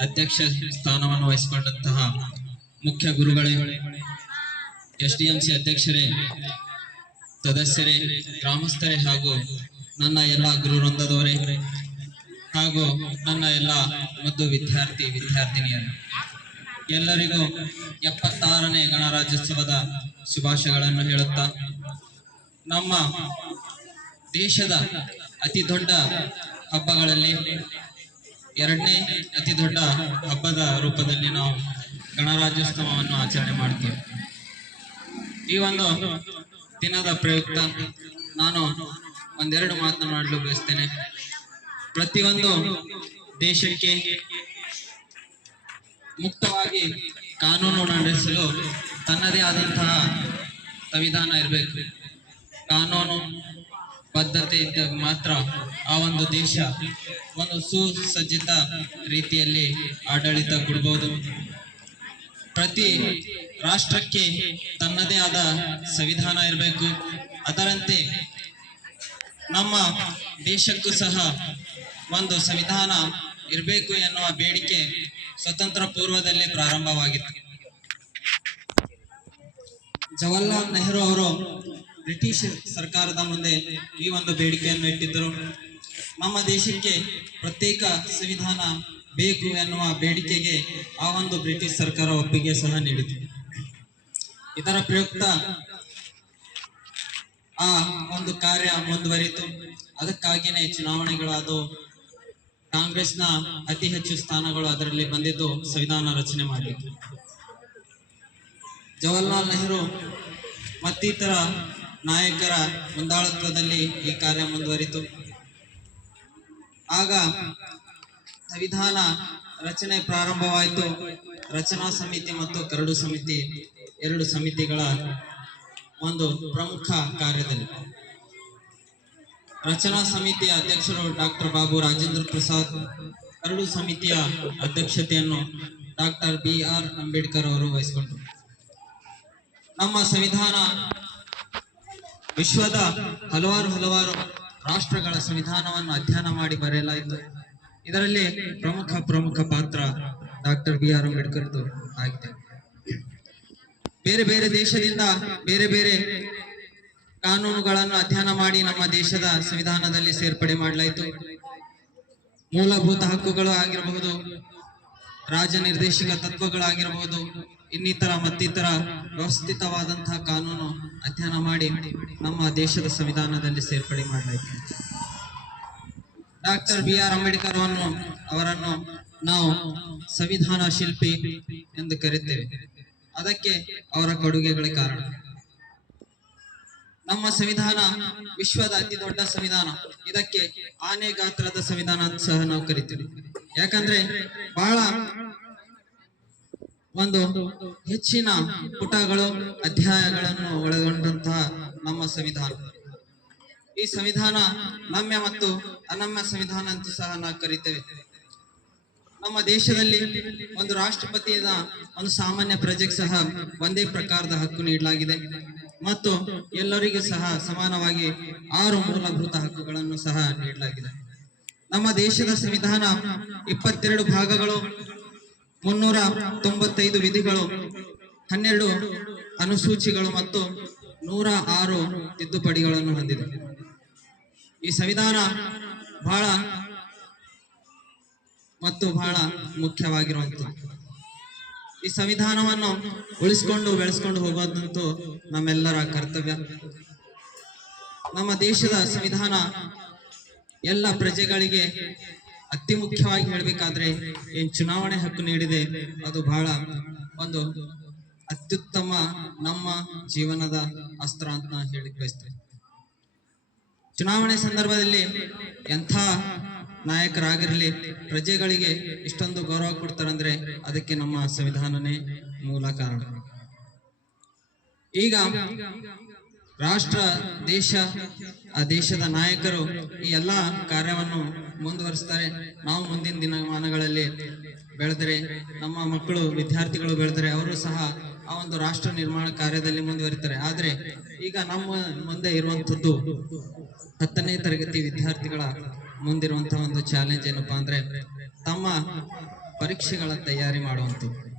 ಅಧ್ಯಕ್ಷ ಸ್ಥಾನವನ್ನು ವಹಿಸಿಕೊಂಡಂತಹ ಮುಖ್ಯ ಗುರುಗಳೇ ಎಸ್ ಡಿ ಎಂ ಸಿ ಅಧ್ಯಕ್ಷರೇ, ಸದಸ್ಯರೇ, ಗ್ರಾಮಸ್ಥರೇ ಹಾಗೂ ನನ್ನ ಎಲ್ಲ ಗುರುವೃಂದದವರೇ ಹಾಗೂ ನನ್ನ ಎಲ್ಲ ಮತ್ತು ವಿದ್ಯಾರ್ಥಿ, ವಿದ್ಯಾರ್ಥಿನಿಯರು. ಎಲ್ಲರಿಗೂ ಎಪ್ಪತ್ತಾರನೇ ಗಣರಾಜ್ಯೋತ್ಸವದ ಶುಭಾಶಯಗಳನ್ನು ಹೇಳುತ್ತಾ, ನಮ್ಮ ದೇಶದ ಅತಿ ದೊಡ್ಡ ಹಬ್ಬಗಳಲ್ಲಿ ಎರಡನೇ ಅತಿ ದೊಡ್ಡ ಹಬ್ಬದ ರೂಪದಲ್ಲಿ ನಾವು ಗಣರಾಜ್ಯೋತ್ಸವವನ್ನು ಆಚರಣೆ ಮಾಡ್ತೇವೆ. ಈ ಒಂದು ದಿನದ ಪ್ರಯುಕ್ತ ನಾನು ಒಂದೆರಡು ಮಾತನಾಡಲು ಬಯಸ್ತೇನೆ. ಪ್ರತಿಯೊಂದು ದೇಶಕ್ಕೆ ಮುಕ್ತವಾಗಿ ಕಾನೂನು ನಡೆಸಲು ತನ್ನದೇ ಆದಂತಹ ಸಂವಿಧಾನ ಇರಬೇಕು. ಕಾನೂನು ಬದ್ಧತೆ ಇದ್ದಾಗ ಮಾತ್ರ ಆ ಒಂದು ದೇಶ ಒಂದು ಸುಸಜ್ಜಿತ ರೀತಿಯಲ್ಲಿ ಆಡಳಿತ ಕೊಡ್ಬೋದು. ಪ್ರತಿ ರಾಷ್ಟ್ರಕ್ಕೆ ತನ್ನದೇ ಆದ ಸಂವಿಧಾನ ಇರಬೇಕು. ಅದರಂತೆ ನಮ್ಮ ದೇಶಕ್ಕೂ ಸಹ ಒಂದು ಸಂವಿಧಾನ ಇರಬೇಕು ಎನ್ನುವ ಬೇಡಿಕೆ ಸ್ವತಂತ್ರ ಪೂರ್ವದಲ್ಲಿ ಪ್ರಾರಂಭವಾಗಿತ್ತು. ಜವಾಹರ್ಲಾಲ್ ನೆಹರು ಅವರು ಬ್ರಿಟಿಷ್ ಸರ್ಕಾರದ ಮುಂದೆ ಈ ಒಂದು ಬೇಡಿಕೆಯನ್ನು ಇಟ್ಟಿದ್ದರು. ನಮ್ಮ ದೇಶಕ್ಕೆ ಪ್ರತ್ಯೇಕ ಸಂವಿಧಾನ ಬೇಕು ಎನ್ನುವ ಬೇಡಿಕೆಗೆ ಆ ಒಂದು ಬ್ರಿಟಿಷ್ ಸರ್ಕಾರ ಒಪ್ಪಿಗೆ ಸಹ ನೀಡಿತು. ಇದರ ಪ್ರಯುಕ್ತ ಆ ಒಂದು ಕಾರ್ಯ ಮುಂದುವರಿತು. ಅದಕ್ಕಾಗಿಯೇ ಚುನಾವಣೆಗಳಾದವು ಕಾಂಗ್ರೆಸ್ನ ಅತಿ ಹೆಚ್ಚು ಸ್ಥಾನಗಳು ಅದರಲ್ಲಿ ಬಂದಿದ್ದು ಸಂವಿಧಾನ ರಚನೆ ಮಾಡಲಿಕ್ಕೆ ಜವಾಹರ್ಲಾಲ್ ನೆಹರು ಮತ್ತಿತರ ನಾಯಕರ ಮುಂದಾಳತ್ವದಲ್ಲಿ ಈ ಕಾರ್ಯ ಮುಂದುವರಿತು. ಆಗ ಸಂವಿಧಾನ ರಚನೆ ಪ್ರಾರಂಭವಾಯಿತು. ರಚನಾ ಸಮಿತಿ ಮತ್ತು ಕರಡು ಸಮಿತಿ, ಎರಡು ಸಮಿತಿಗಳ ಒಂದು ಪ್ರಮುಖ ಕಾರ್ಯದಲ್ಲಿ. ರಚನಾ ಸಮಿತಿಯ ಅಧ್ಯಕ್ಷರು ಡಾಕ್ಟರ್ ಬಾಬು ರಾಜೇಂದ್ರ ಪ್ರಸಾದ್, ಕರಡು ಸಮಿತಿಯ ಅಧ್ಯಕ್ಷತೆಯನ್ನು ಡಾಕ್ಟರ್ ಬಿ ಆರ್ ಅಂಬೇಡ್ಕರ್ ಅವರು ವಹಿಸಿಕೊಂಡರು. ನಮ್ಮ ಸಂವಿಧಾನ ವಿಶ್ವದ ಹಲವಾರು ಹಲವಾರು ರಾಷ್ಟ್ರಗಳ ಸಂವಿಧಾನವನ್ನು ಅಧ್ಯಯನ ಮಾಡಿ ಬರೆಯಲಾಯಿತು. ಇದರಲ್ಲಿ ಪ್ರಮುಖ ಪ್ರಮುಖ ಪಾತ್ರ ಡಾಕ್ಟರ್ ಬಿ ಆರ್ ಅಂಬೇಡ್ಕರ್ದು ಆಗಿದೆ. ಬೇರೆ ಬೇರೆ ದೇಶದಿಂದ ಬೇರೆ ಬೇರೆ ಕಾನೂನುಗಳನ್ನು ಅಧ್ಯಯನ ಮಾಡಿ ನಮ್ಮ ದೇಶದ ಸಂವಿಧಾನದಲ್ಲಿ ಸೇರ್ಪಡೆ ಮಾಡಲಾಯಿತು. ಮೂಲಭೂತ ಹಕ್ಕುಗಳು ಆಗಿರಬಹುದು ರಾಜ ನಿರ್ದೇಶಕ ತತ್ವಗಳಾಗಿರಬಹುದು, ಇನ್ನಿತರ ಮತ್ತಿತರ ವ್ಯವಸ್ಥಿತವಾದಂತಹ ಕಾನೂನು ಅಧ್ಯಯನ ಮಾಡಿ ನಮ್ಮ ದೇಶದ ಸಂವಿಧಾನದಲ್ಲಿ ಸೇರ್ಪಡೆ ಮಾಡಲಾಯಿತು ಡಾಕ್ಟರ್ ಬಿ ಆರ್ ಅಂಬೇಡ್ಕರ್ ಅವರನ್ನು ನಾವು ಸಂವಿಧಾನ ಶಿಲ್ಪಿ ಎಂದು ಕರೆಯುತ್ತೇವೆ. ಅದಕ್ಕೆ ಅವರ ಕೊಡುಗೆಗಳೇ ಕಾರಣ. ನಮ್ಮ ಸಂವಿಧಾನ ವಿಶ್ವದ ಅತಿ ದೊಡ್ಡ ಸಂವಿಧಾನ. ಇದಕ್ಕೆ ಆನೆ ಗಾತ್ರದ ಸಂವಿಧಾನ ಅಂತ ಸಹ ನಾವು ಕರಿತೀವಿ. ಯಾಕಂದ್ರೆ ಬಹಳ ಒಂದು ಹೆಚ್ಚಿನ ಪುಟಗಳು, ಅಧ್ಯಾಯಗಳನ್ನು ಒಳಗೊಂಡಂತಹ ನಮ್ಮ ಸಂವಿಧಾನ. ಈ ಸಂವಿಧಾನ ನಮ್ಯ ಮತ್ತು ಅನಮ್ಯ ಸಂವಿಧಾನ ಅಂತ ಸಹ ನಾವು ಕರಿತೇವೆ. ನಮ್ಮ ದೇಶದಲ್ಲಿ ಒಂದು ರಾಷ್ಟ್ರಪತಿಯ ಒಂದು ಸಾಮಾನ್ಯ ಪ್ರಜೆಗೆ ಸಹ ಒಂದೇ ಪ್ರಕಾರದ ಹಕ್ಕು ನೀಡಲಾಗಿದೆ. ಮತ್ತು ಎಲ್ಲರಿಗೂ ಸಹ ಸಮಾನವಾಗಿ ಆರು ಮೂಲಭೂತ ಹಕ್ಕುಗಳನ್ನು ಸಹ ನೀಡಲಾಗಿದೆ. ನಮ್ಮ ದೇಶದ ಸಂವಿಧಾನ ಇಪ್ಪತ್ತೆರಡು ಭಾಗಗಳು ಮುನ್ನೂರ ತೊಂಬತ್ತೈದು ವಿಧಿಗಳು, ಹನ್ನೆರಡು ಅನುಸೂಚಿಗಳು ಮತ್ತು ನೂರ ಆರು ತಿದ್ದುಪಡಿಗಳನ್ನು ಹೊಂದಿದೆ. ಈ ಸಂವಿಧಾನ ಬಹಳ ಮತ್ತು ಬಹಳ ಮುಖ್ಯವಾಗಿರುವಂತ ಈ ಸಂವಿಧಾನವನ್ನು ಉಳಿಸ್ಕೊಂಡು ಬೆಳೆಸ್ಕೊಂಡು ಹೋಗೋದಂತೂ ನಮ್ಮೆಲ್ಲರ ಕರ್ತವ್ಯ. ನಮ್ಮ ದೇಶದ ಸಂವಿಧಾನ ಎಲ್ಲ ಪ್ರಜೆಗಳಿಗೆ ಅತಿ ಮುಖ್ಯವಾಗಿ ಹೇಳಬೇಕಾದ್ರೆ ಏನ್ ಚುನಾವಣೆ ಹಕ್ಕು ನೀಡಿದೆ. ಅದು ಬಹಳ ಒಂದು ಅತ್ಯುತ್ತಮ ನಮ್ಮ ಜೀವನದ ಅಸ್ತ್ರ ಅಂತ ನಾ ಹೇಳಿಕ್ ಬಯಸ್ತೇನೆ. ಚುನಾವಣೆ ಸಂದರ್ಭದಲ್ಲಿ ಎಂಥ ನಾಯಕರಾಗಿರಲಿ, ಪ್ರಜೆಗಳಿಗೆ ಇಷ್ಟೊಂದು ಗೌರವ ಕೊಡ್ತಾರಂದ್ರೆ ಅದಕ್ಕೆ ನಮ್ಮ ಸಂವಿಧಾನನೇ ಮೂಲ ಕಾರಣ. ಈಗ ರಾಷ್ಟ್ರ, ದೇಶ, ಆ ದೇಶದ ನಾಯಕರು ಈ ಎಲ್ಲ ಕಾರ್ಯವನ್ನು ಮುಂದುವರಿಸ್ತಾರೆ. ನಾವು ಮುಂದಿನ ದಿನಮಾನಗಳಲ್ಲಿ ಬೆಳೆದರೆ, ನಮ್ಮ ಮಕ್ಕಳು, ವಿದ್ಯಾರ್ಥಿಗಳು ಬೆಳೆದರೆ, ಅವರು ಸಹ ಆ ಒಂದು ರಾಷ್ಟ್ರ ನಿರ್ಮಾಣ ಕಾರ್ಯದಲ್ಲಿ ಮುಂದುವರಿತಾರೆ. ಆದರೆ ಈಗ ನಮ್ಮ ಮುಂದೆ ಇರುವಂಥದ್ದು ಹತ್ತನೇ ತರಗತಿ ವಿದ್ಯಾರ್ಥಿಗಳ ಮುಂದಿರುವಂಥ ಒಂದು ಚಾಲೆಂಜ್ ಏನಪ್ಪಾ ಅಂದ್ರೆ, ತಮ್ಮ ಪರೀಕ್ಷೆಗಳ ತಯಾರಿ ಮಾಡುವಂಥದ್ದು.